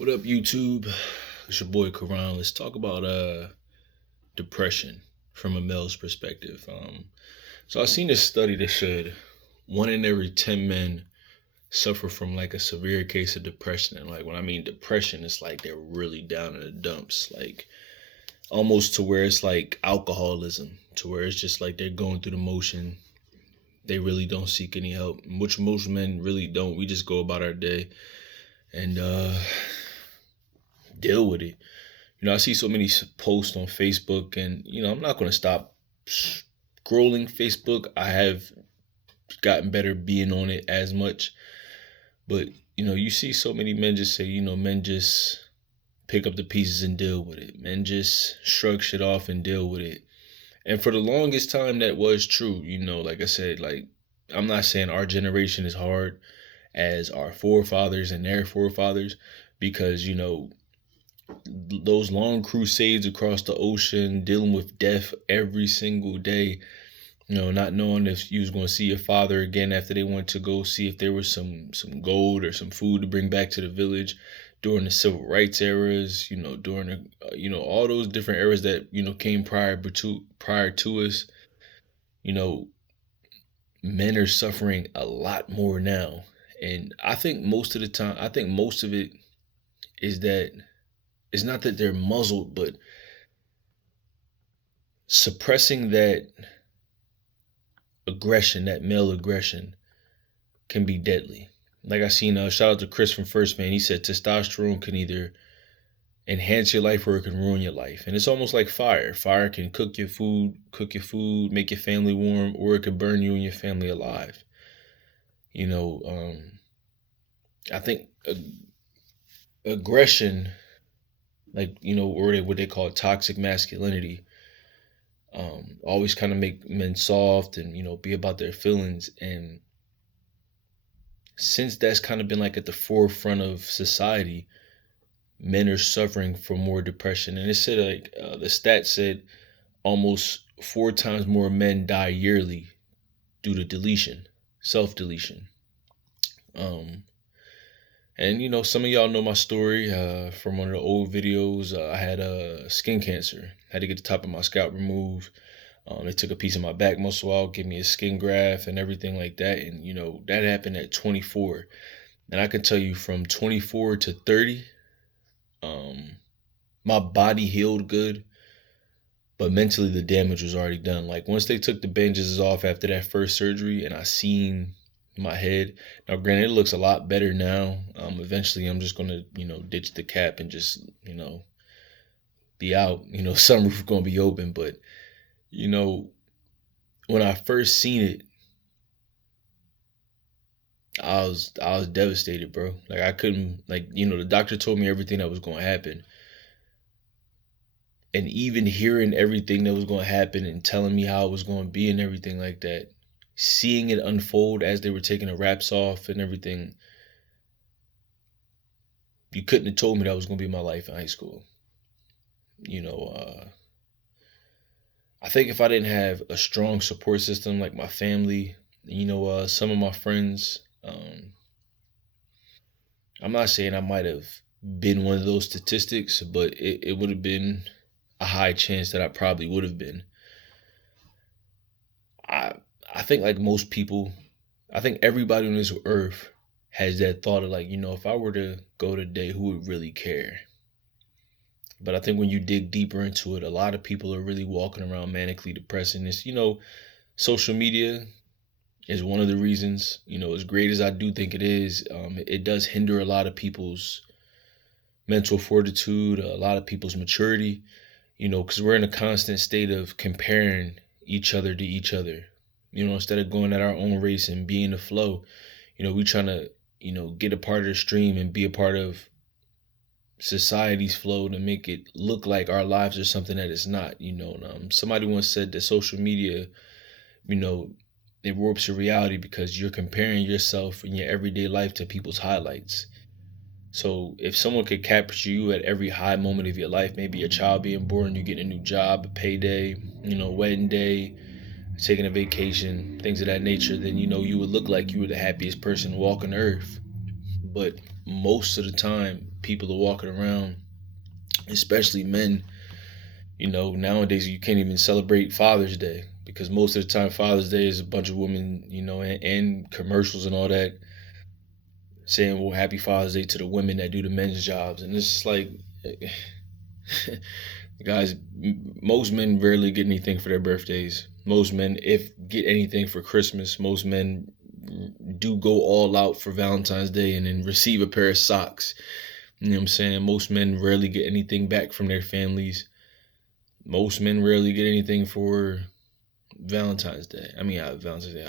What up, YouTube? It's your boy Karan. Let's talk about depression from a male's perspective. So I seen this study that said 1 in every 10 men suffer from like a severe case of depression. And like when I mean depression, it's like they're really down in the dumps, like almost to where it's like alcoholism, to where it's just like they're going through the motion. They really don't seek any help, which most men really don't. We just go about our day and deal with it. I see so many posts on Facebook, and I'm not going to stop scrolling Facebook. I have gotten better being on it as much, but you see so many men just say, men just pick up the pieces and deal with it. Men just shrug shit off and deal with it. And for the longest time, that was true. Like I said, like I'm not saying our generation is hard as our forefathers and their forefathers, because those long crusades across the ocean, dealing with death every single day, not knowing if you was going to see your father again after they went to go see if there was some gold or some food to bring back to the village during the civil rights eras, during the, all those different eras that came prior to us. you know Men are suffering a lot more now, and I think most of it is that it's not that they're muzzled, but suppressing that aggression, that male aggression, can be deadly. Like I seen a shout out to Chris from First Man. He said testosterone can either enhance your life or it can ruin your life. And it's almost like fire. Fire can cook your food, make your family warm, or it could burn you and your family alive. You know, I think aggression, like, or what they call toxic masculinity, always kind of make men soft and, be about their feelings. And since that's kind of been like at the forefront of society, men are suffering from more depression. And it said like the stat said almost 4 times more men die yearly due to deletion, self deletion. And some of y'all know my story from one of the old videos. I had skin cancer. Had to get the top of my scalp removed. They took a piece of my back muscle out, gave me a skin graft and everything like that. And that happened at 24. And I can tell you, from 24 to 30, my body healed good, but mentally the damage was already done. Like once they took the bandages off after that first surgery, and I seen my head. Now, granted, it looks a lot better now. Eventually, I'm just gonna, ditch the cap and just, be out. Sunroof gonna be open. But, when I first seen it, I was devastated, bro. Like I couldn't, like, the doctor told me everything that was gonna happen, and even hearing everything that was gonna happen and telling me how it was gonna be and everything like that, seeing it unfold as they were taking the wraps off and everything, you couldn't have told me that was going to be my life in high school. I think if I didn't have a strong support system like my family, some of my friends, I'm not saying I might have been one of those statistics, but it would have been a high chance that I probably would have been. I think, like most people, I think everybody on this earth has that thought of like, if I were to go today, who would really care? But I think when you dig deeper into it, a lot of people are really walking around manically depressed. And it's, social media is one of the reasons. As great as I do think it is, it does hinder a lot of people's mental fortitude, a lot of people's maturity, because we're in a constant state of comparing each other to each other. Instead of going at our own race and being the flow, we trying to, get a part of the stream and be a part of society's flow to make it look like our lives are something that it's not. Somebody once said that social media, it warps your reality because you're comparing yourself in your everyday life to people's highlights. So if someone could capture you at every high moment of your life, maybe your child being born, you getting a new job, a payday, wedding day, taking a vacation, things of that nature, then you would look like you were the happiest person walking earth. But most of the time people are walking around, especially men. Nowadays you can't even celebrate Father's Day because most of the time Father's Day is a bunch of women, and commercials and all that saying, "Well, Happy Father's Day to the women that do the men's jobs," and it's just like, guys, most men rarely get anything for their birthdays. Most men, if get anything for Christmas, most men do go all out for Valentine's Day and then receive a pair of socks. You know what I'm saying? Most men rarely get anything back from their families. Most men rarely get anything for Valentine's Day. I mean, Valentine's Day,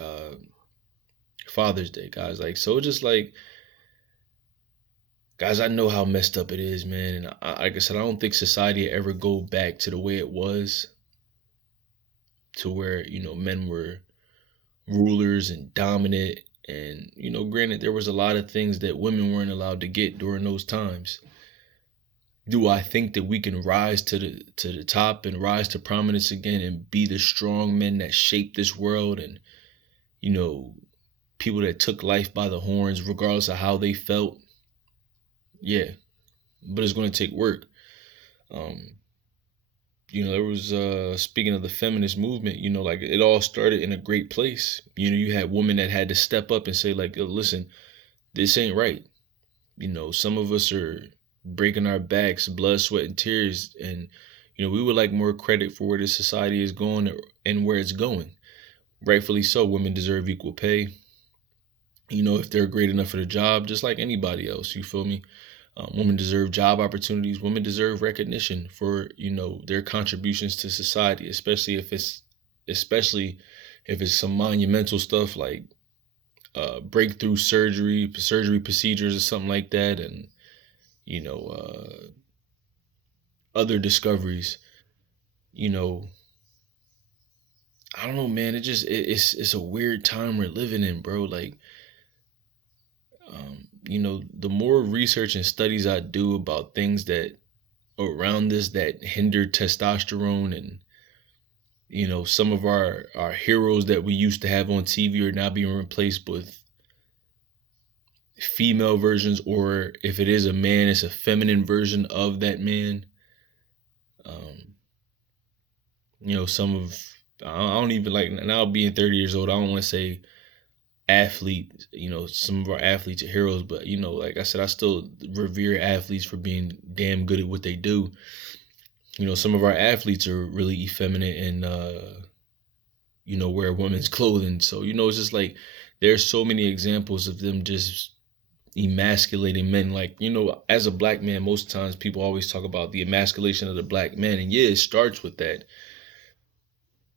Father's Day, guys. Like, so just like, guys, I know how messed up it is, man. And like I said, I don't think society will ever go back to the way it was, to where, men were rulers and dominant. And, granted, there was a lot of things that women weren't allowed to get during those times. Do I think that we can rise to the top and rise to prominence again and be the strong men that shaped this world, and, people that took life by the horns regardless of how they felt? Yeah, but it's going to take work. Um, there was speaking of the feminist movement, like it all started in a great place. You had women that had to step up and say, like, listen, this ain't right. Some of us are breaking our backs, blood, sweat, and tears, and we would like more credit for where this society is going and where it's going. Rightfully so. Women deserve equal pay. If they're great enough for the job, just like anybody else. You feel me? Women deserve job opportunities. Women deserve recognition for their contributions to society, especially if it's some monumental stuff like breakthrough surgery procedures or something like that, and other discoveries. You know, I don't know, man. It's a weird time we're living in, bro. Like, the more research and studies I do about things that around us that hinder testosterone, and some of our heroes that we used to have on TV are now being replaced with female versions, or if it is a man, it's a feminine version of that man. Um, some of I don't even, like, now being 30 years old, I don't want to say athlete, some of our athletes are heroes, but like I said, I still revere athletes for being damn good at what they do. Some of our athletes are really effeminate and wear women's clothing. So, it's just like there's so many examples of them just emasculating men. Like, as a black man, most times people always talk about the emasculation of the black man, and yeah, it starts with that.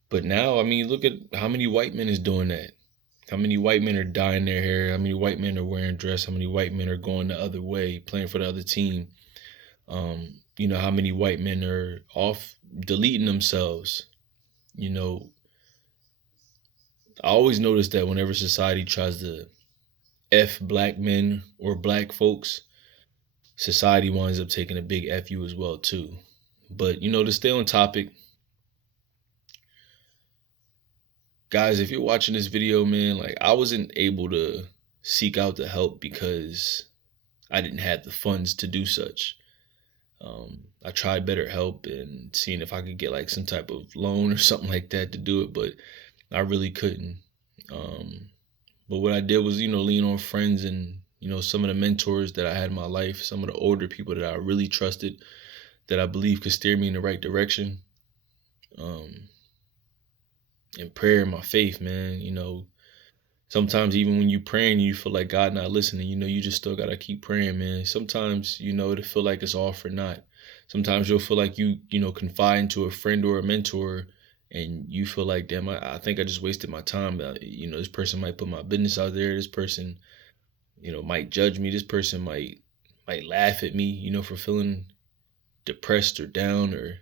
But now, I mean, look at how many white men is doing that. How many white men are dyeing their hair? How many white men are wearing dress? How many white men are going the other way, playing for the other team? How many white men are off deleting themselves? I always notice that whenever society tries to F black men or black folks, society winds up taking a big F you as well too. But to stay on topic, guys, if you're watching this video, man, like, I wasn't able to seek out the help because I didn't have the funds to do such. I tried BetterHelp and seeing if I could get like some type of loan or something like that to do it, but I really couldn't. But what I did was, lean on friends and, some of the mentors that I had in my life, some of the older people that I really trusted, that I believe could steer me in the right direction. And prayer and my faith, man. Sometimes even when you praying, you feel like God not listening, you just still gotta keep praying, man. Sometimes, it'll feel like it's all for naught. Sometimes you'll feel like you confide into a friend or a mentor, and you feel like, damn, I think I just wasted my time. This person might put my business out there. This person, might judge me. This person might laugh at me, for feeling depressed or down or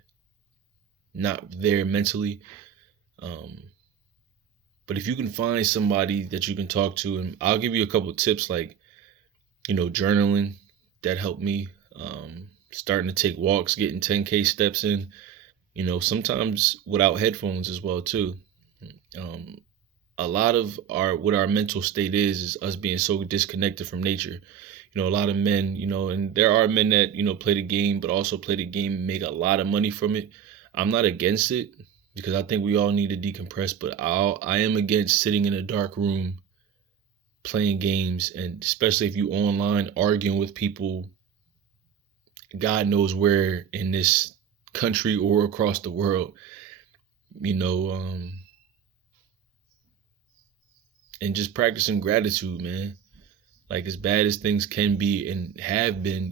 not there mentally. But if you can find somebody that you can talk to, and I'll give you a couple of tips, like, journaling, that helped me. Starting to take walks, getting 10K steps in, sometimes without headphones as well too. a lot of our mental state is us being so disconnected from nature. A lot of men, and there are men that, play the game, but also play the game and make a lot of money from it. I'm not against it because I think we all need to decompress, but I am against sitting in a dark room playing games, and especially if you online arguing with people, God knows where in this country or across the world, you know, and just practicing gratitude, man. Like, as bad as things can be and have been,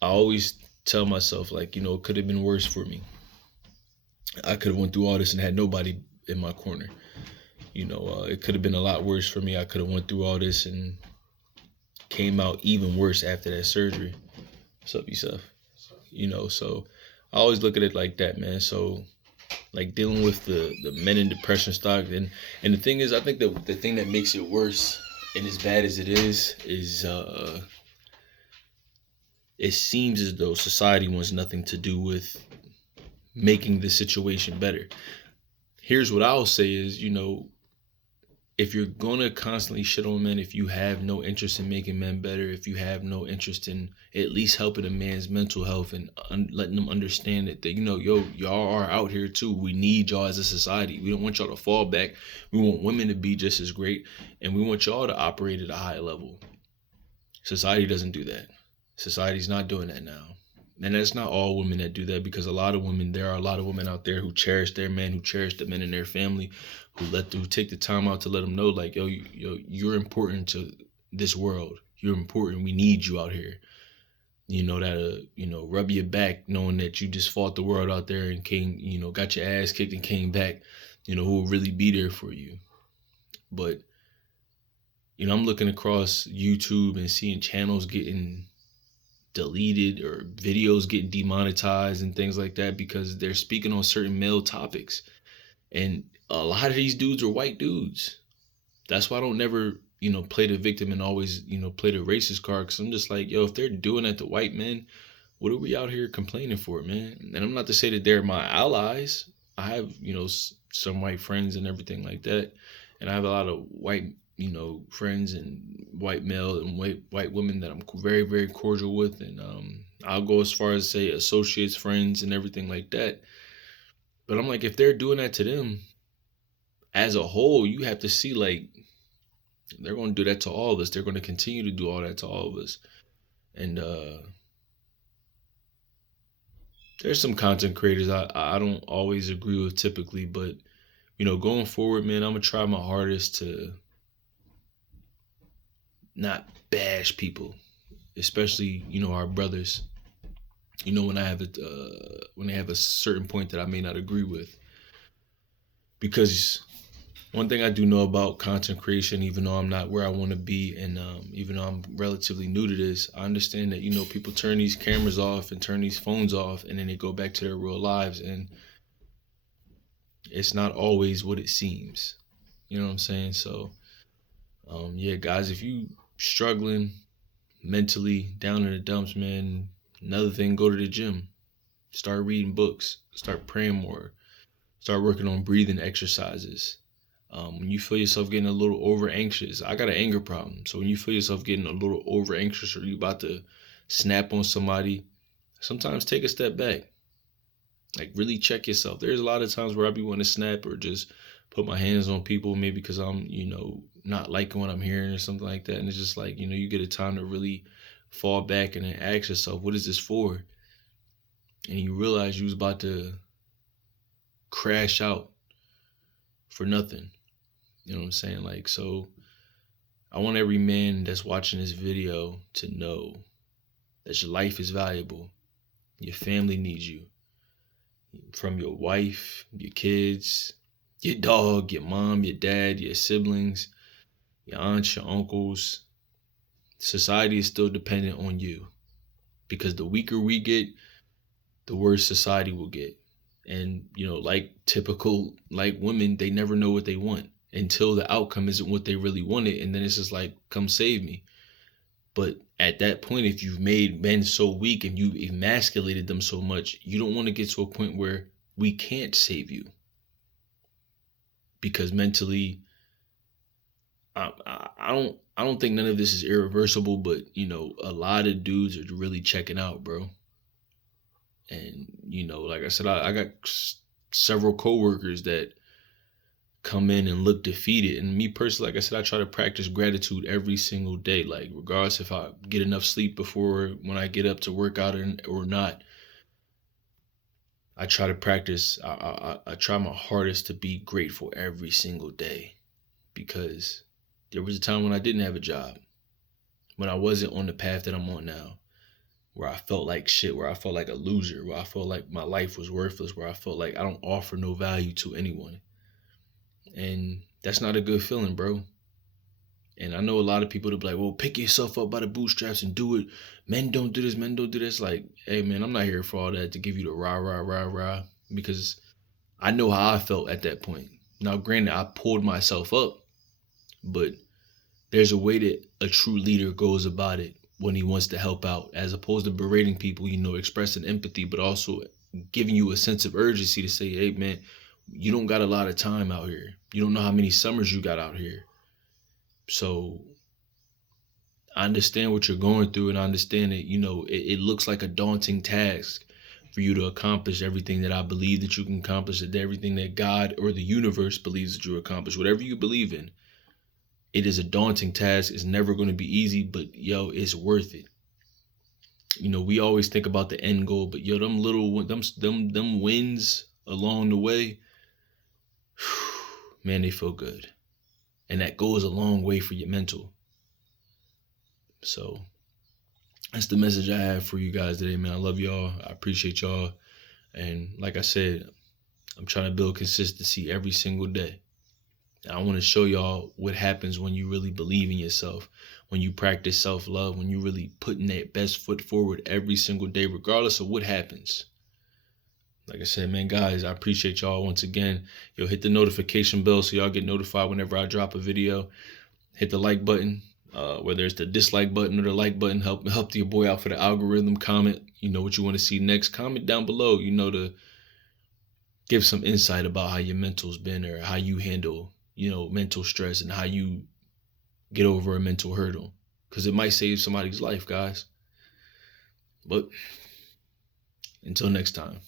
I always tell myself, like, it could have been worse for me. I could have went through all this and had nobody in my corner. It could have been a lot worse for me. I could have went through all this and came out even worse after that surgery. What's up, Yusuf? So I always look at it like that, man. So, like, dealing with the men in depression stock, and the thing is, I think that the thing that makes it worse, and as bad as it is it seems as though society wants nothing to do with making the situation better. Here's what I'll say is, if you're gonna constantly shit on men, if you have no interest in making men better, if you have no interest in at least helping a man's mental health and letting them understand that y'all are out here too. We need y'all as a society. We don't want y'all to fall back. We want women to be just as great, and we want y'all to operate at a high level. Society doesn't do that. Society's not doing that now. And that's not all women that do that, because there are a lot of women out there who cherish their men, who cherish the men in their family, who take the time out to let them know, like, you're important to this world. You're important. We need you out here. Rub your back knowing that you just fought the world out there and came, got your ass kicked and came back, who will really be there for you. But, I'm looking across YouTube and seeing channels getting deleted or videos getting demonetized and things like that because they're speaking on certain male topics. And a lot of these dudes are white dudes. That's why I don't never, play the victim and always, play the racist card. Because I'm just like, if they're doing that to white men, what are we out here complaining for, man? And I'm not to say that they're my allies. I have, some white friends and everything like that. And I have a lot of white, friends and white male and white women that I'm very, very cordial with. And I'll go as far as say associates, friends, and everything like that. But I'm like, if they're doing that to them, as a whole, you have to see, like, they're going to do that to all of us. They're going to continue to do all that to all of us. And there's some content creators I don't always agree with typically, but, going forward, man, I'm going to try my hardest to not bash people, especially, our brothers, when when they have a certain point that I may not agree with. Because one thing I do know about content creation, even though I'm not where I want to be, and even though I'm relatively new to this, I understand that, people turn these cameras off and turn these phones off, and then they go back to their real lives, and it's not always what it seems. You know what I'm saying? So, yeah, guys, if you struggling mentally, down in the dumps, man, another thing, go to the gym. Start reading books. Start praying more. Start working on breathing exercises. When you feel yourself getting a little over anxious, I got an anger problem. So when you feel yourself getting a little over anxious, or you about to snap on somebody, sometimes take a step back. Like, really check yourself. There's a lot of times where I be wanting to snap or just put my hands on people, maybe because I'm, not liking what I'm hearing or something like that. And it's just like, you get a time to really fall back and then ask yourself, what is this for? And you realize you was about to crash out for nothing. You know what I'm saying? Like, so I want every man that's watching this video to know that your life is valuable. Your family needs you. From your wife, your kids, your dog, your mom, your dad, your siblings, your aunts, your uncles. Society is still dependent on you. Because the weaker we get, the worse society will get. And, like typical, like women, they never know what they want until the outcome isn't what they really wanted. And then it's just like, come save me. But at that point, if you've made men so weak and you've emasculated them so much, you don't want to get to a point where we can't save you. because mentally, I don't think none of this is irreversible, but a lot of dudes are really checking out, bro. And like I said, I got several coworkers that come in and look defeated. And me personally, like I said, I try to practice gratitude every single day. Like regardless if I get enough sleep before when I get up to work out or not, I try to practice. I try my hardest to be grateful every single day, because there was a time when I didn't have a job, when I wasn't on the path that I'm on now, where I felt like shit, where I felt like a loser, where I felt like my life was worthless, where I felt like I don't offer no value to anyone. And that's not a good feeling, bro. And I know a lot of people to be like, well, pick yourself up by the bootstraps and do it. Men don't do this, men don't do this. Like, hey man, I'm not here for all that to give you the rah, rah, rah, rah. Because I know how I felt at that point. Now, granted, I pulled myself up, but there's a way that a true leader goes about it when he wants to help out, as opposed to berating people, expressing empathy, but also giving you a sense of urgency to say, hey man, you don't got a lot of time out here. You don't know how many summers you got out here. So I understand what you're going through, and I understand that, it looks like a daunting task for you to accomplish everything that I believe that you can accomplish, that everything that God or the universe believes that you accomplish, whatever you believe in. It is a daunting task. It's never going to be easy, but it's worth it. We always think about the end goal, but them little them wins along the way, man, they feel good. And that goes a long way for your mental. So that's the message I have for you guys today, man. I love y'all. I appreciate y'all. And like I said, I'm trying to build consistency every single day. And I want to show y'all what happens when you really believe in yourself, when you practice self-love, when you really putting that best foot forward every single day, regardless of what happens. Like I said, man, guys, I appreciate y'all once again. Hit the notification bell so y'all get notified whenever I drop a video. Hit the like button, whether it's the dislike button or the like button. Help your boy out for the algorithm. Comment, what you want to see next. Comment down below, to give some insight about how your mental's been, or how you handle, mental stress, and how you get over a mental hurdle. Because it might save somebody's life, guys. But until next time.